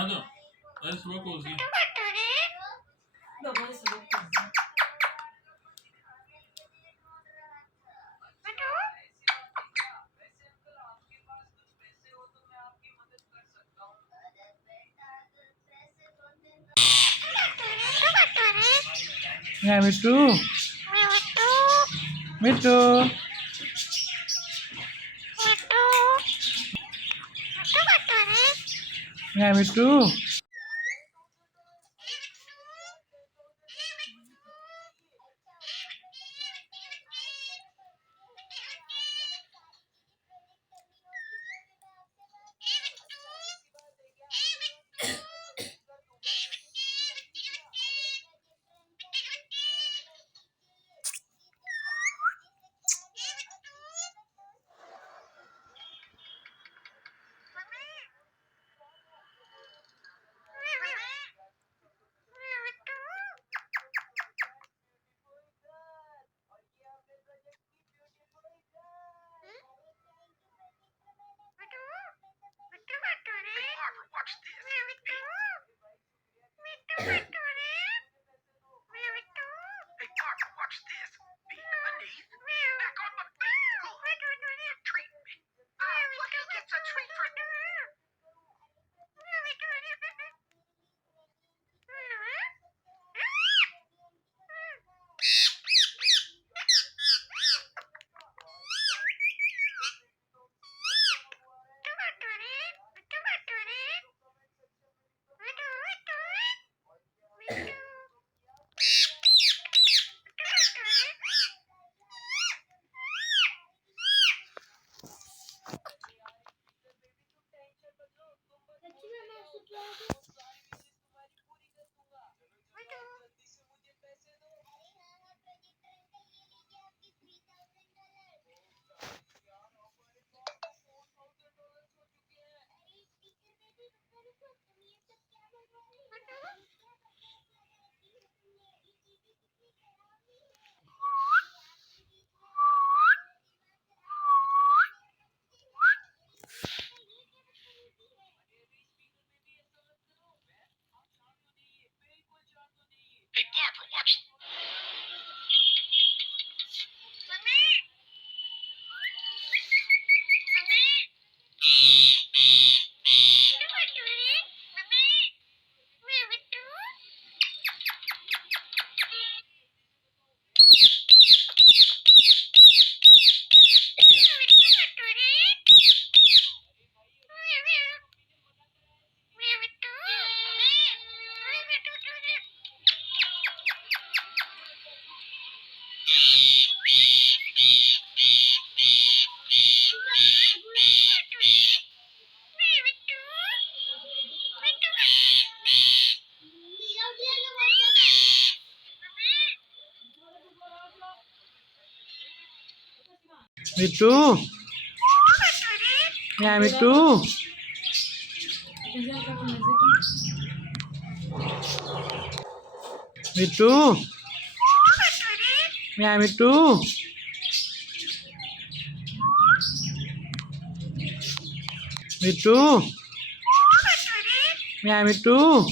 Nada. That's what goes in. Yeah, me too. Me too. Yeah, me too. Me too. Yeah, me too. Me too. Yeah, me too. Me too. Yeah, me too.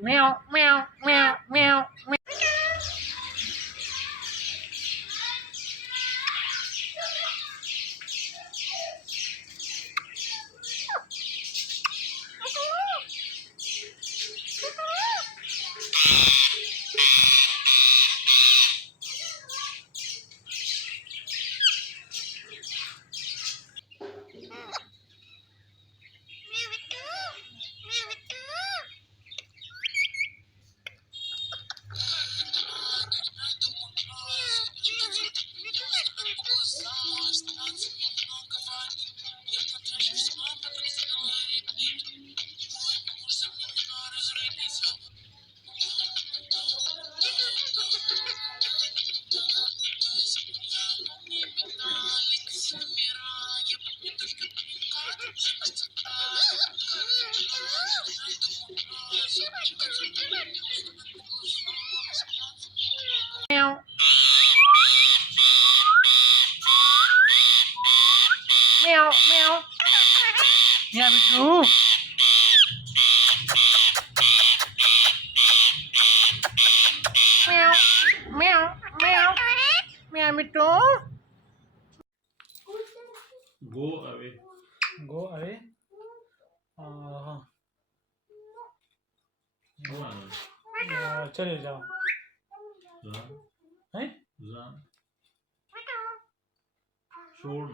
Meow, meow, meow, meow, meow. Meow. Meow, meow. Meow, Bittu. Meow, meow, meow. Meow, Bittu. Go away. Go away. Uh, Go away. चले जाओ. Run. हैं? Run. Show.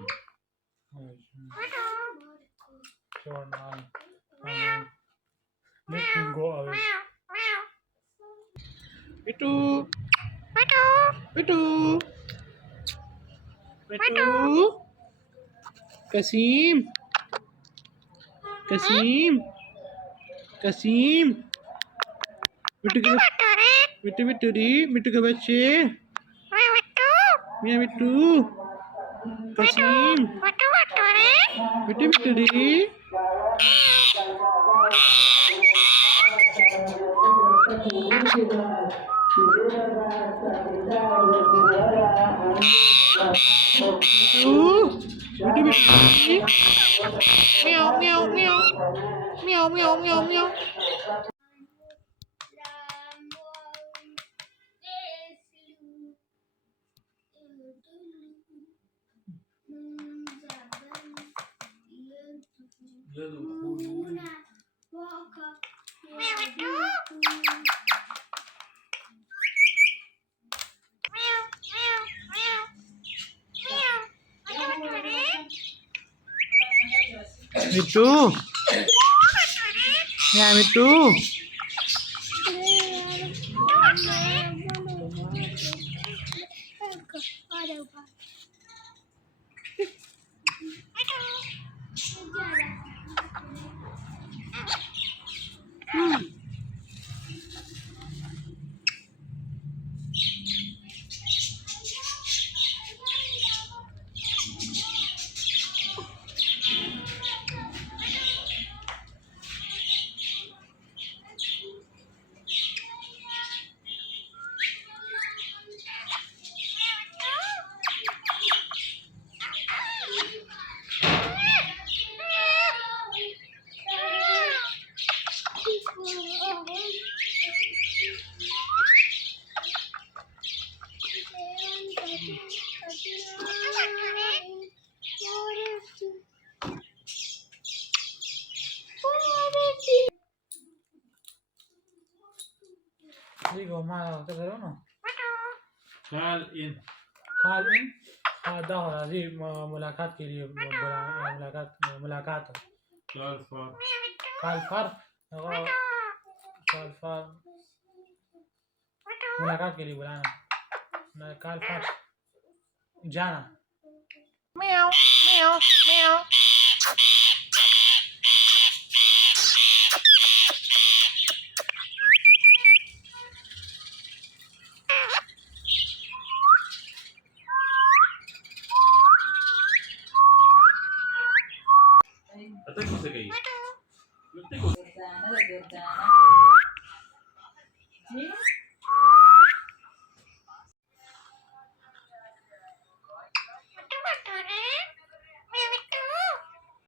Sure, let him go away. Bittu. Bittu. Bittu. Kasim. Kasim. Kasim. Bittu के बिट्टू बिट्टू दी बिट्टू के बच्चे मियाँ बिट्टू कसीम बिट्टू बिट्टू दी बिट्टू बिट्टू दी म्याऊ म्याऊ म्याऊ म्याऊ म्याऊ म्याऊ म्याऊ बिट्टू म्याऊ बिट्टू देखो माँ तो करो ना Call in. कॉल इन दा हो रहा जी मुलाकात के लिए मुलाकात Call for. कॉल फॉर मुलाकात के लिए बुलाना कॉल फॉर जाना म्याऊ म्याऊ म्याऊ Até que você quer ir.